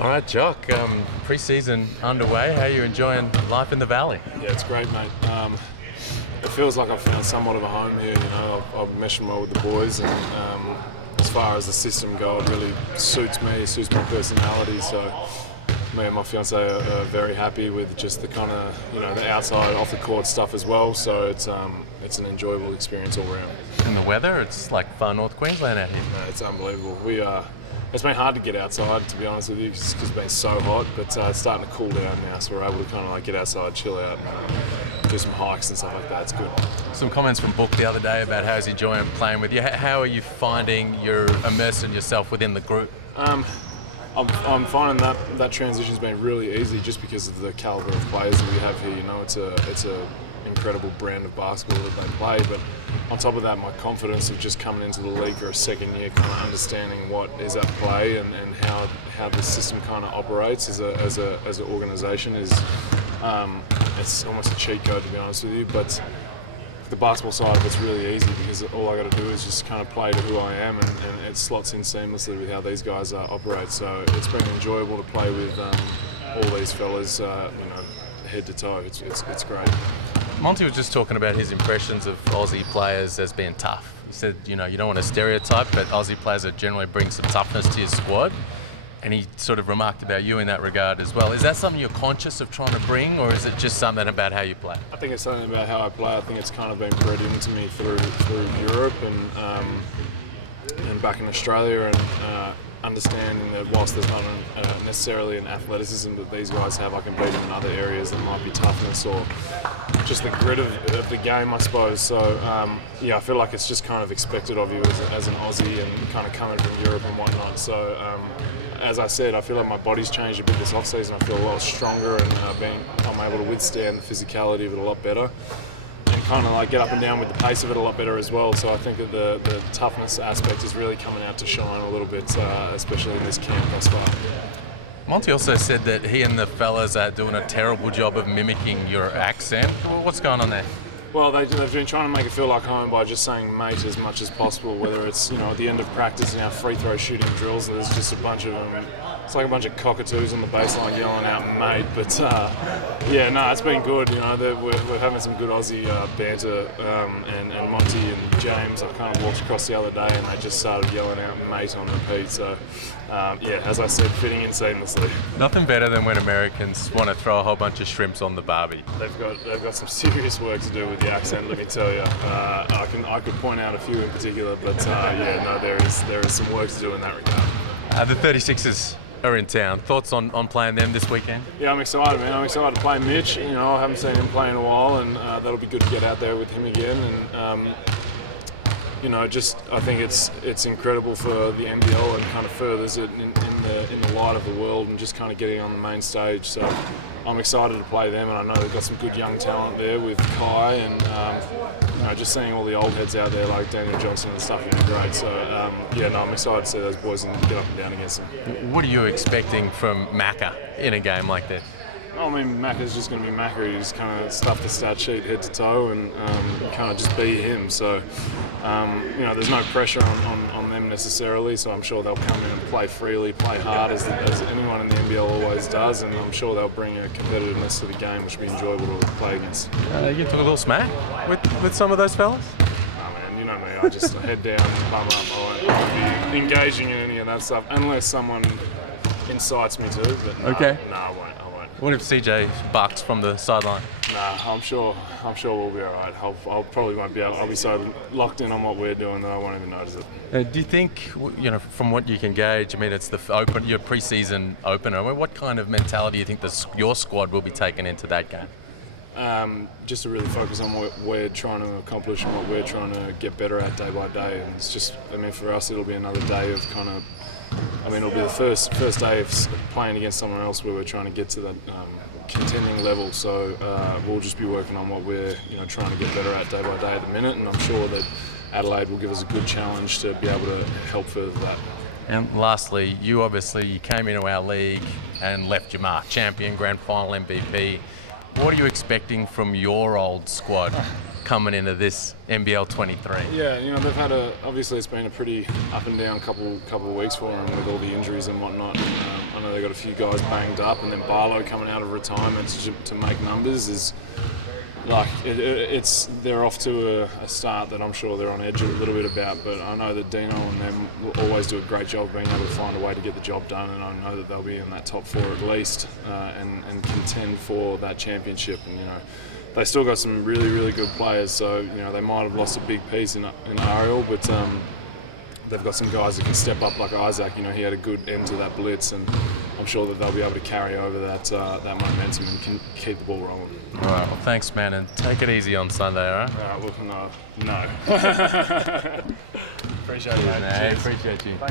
All right, Jock, pre-season underway. How are you enjoying life in the Valley? Yeah, it's great, mate. It feels like I've found somewhat of a home here. I've meshing well with the boys, and as far as the system goes, it really suits me. It suits my personality. So me and my fiance are very happy with just the kind of the outside, off the court stuff as well. So it's an enjoyable experience all around. And the weather, it's like far North Queensland out here. It's unbelievable. It's been hard to get outside, to be honest with you, because it's been so hot, but it's starting to cool down now, so we're able to kind of get outside, chill out, and do some hikes and stuff like that. It's good. Some comments from Book the other day about how he's enjoying playing with you. How are you finding you're immersing yourself within the group? I'm finding that transition's been really easy just because of the caliber of players that we have here. It's a incredible brand of basketball that they play, but on top of that, my confidence of just coming into the league for a second year, kind of understanding what is at play and how the system kind of operates as an organisation is it's almost a cheat code, to be honest with you. But the basketball side of it's really easy because all I got to do is just kind of play to who I am, and it slots in seamlessly with how these guys operate. So it's been enjoyable to play with all these fellas, head to toe. It's great. Monty was just talking about his impressions of Aussie players as being tough. He said, you don't want to stereotype, but Aussie players that generally bring some toughness to your squad. And he sort of remarked about you in that regard as well. Is that something you're conscious of trying to bring, or is it just something about how you play? I think it's something about how I play. I think it's kind of been bred into me through Europe and back in Australia, and understanding that whilst there's not necessarily an athleticism that these guys have, I can beat them in other areas that might be toughness or just the grit of the game, I suppose. So I feel like it's just kind of expected of you as an Aussie and kind of coming from Europe and whatnot. So as I said, I feel like my body's changed a bit this off-season. I feel a lot stronger, and I'm able to withstand the physicality of it a lot better, and kind of get up and down with the pace of it a lot better as well. So I think that the toughness aspect is really coming out to shine a little bit, especially in this camp thus far. Monty also said that he and the fellas are doing a terrible job of mimicking your accent. What's going on there? Well, they've been trying to make it feel like home by just saying mate as much as possible, whether it's at the end of practice in our free throw shooting drills, there's just a bunch of them. It's like a bunch of cockatoos on the baseline yelling out mate, but it's been good. We're having some good Aussie banter, and Monty and James, I kind of walked across the other day and they just started yelling out mate on repeat. So as I said, fitting in seamlessly. Nothing better than when Americans want to throw a whole bunch of shrimps on the barbie. They've got some serious work to do with the accent, let me tell you. I could point out a few in particular, but there is some work to do in that regard. The 36ers are in town. Thoughts on playing them this weekend? Yeah, I'm excited, man. I'm excited to play Mitch. I haven't seen him play in a while, and that'll be good to get out there with him again. And I think it's incredible for the NBL, and kind of furthers it in the light of the world, and just kind of getting on the main stage. So I'm excited to play them, and I know they've got some good young talent there with Kai, and just seeing all the old heads out there like Daniel Johnson and stuff would be great. So I'm excited to see those boys and get up and down against them. What are you expecting from Macca in a game like that? I mean, Macca's just going to be Macca. He's kind of stuff the stat sheet head to toe and kind of just be him. So, there's no pressure on them necessarily. So I'm sure they'll come in and play freely, play hard as anyone in the NBL always does. And I'm sure they'll bring a competitiveness to the game, which will be enjoyable to play against. You took a little smack with some of those fellas? Oh, man, you know me. I just head down and bum up. I won't be engaging in any of that stuff unless someone incites me to. But okay. No, I won't. What if CJ barks from the sideline? Nah, I'm sure we'll be all right. I'll probably won't be able. I'll be so locked in on what we're doing that I won't even notice it. Do you think, from what you can gauge, I mean, it's your pre-season opener. What kind of mentality do you think your squad will be taking into that game? Just to really focus on what we're trying to accomplish and what we're trying to get better at day by day. And it's just, for us, it'll be another day of kind of. It'll be the first day of playing against someone else where we're trying to get to that contending level. So we'll just be working on what we're trying to get better at day by day at the minute, and I'm sure that Adelaide will give us a good challenge to be able to help further that. And lastly, you came into our league and left your mark. Champion, grand final MVP. What are you expecting from your old squad coming into this NBL 23? Yeah, they've had obviously it's been a pretty up and down couple of weeks for them with all the injuries and whatnot. I know they got a few guys banged up, and then Barlow coming out of retirement to make numbers is like they're off to a start that I'm sure they're on edge a little bit about. But I know that Dino and them will always do a great job being able to find a way to get the job done, and I know that they'll be in that top 4 at least and contend for that championship. And they still got some really, really good players, so they might have lost a big piece in Ariel, but they've got some guys that can step up, like Isaac. He had a good end to that blitz, and I'm sure that they'll be able to carry over that momentum and can keep the ball rolling. All right, well, thanks, man, and take it easy on Sunday, all right? Well, no. Appreciate it, mate. Appreciate you.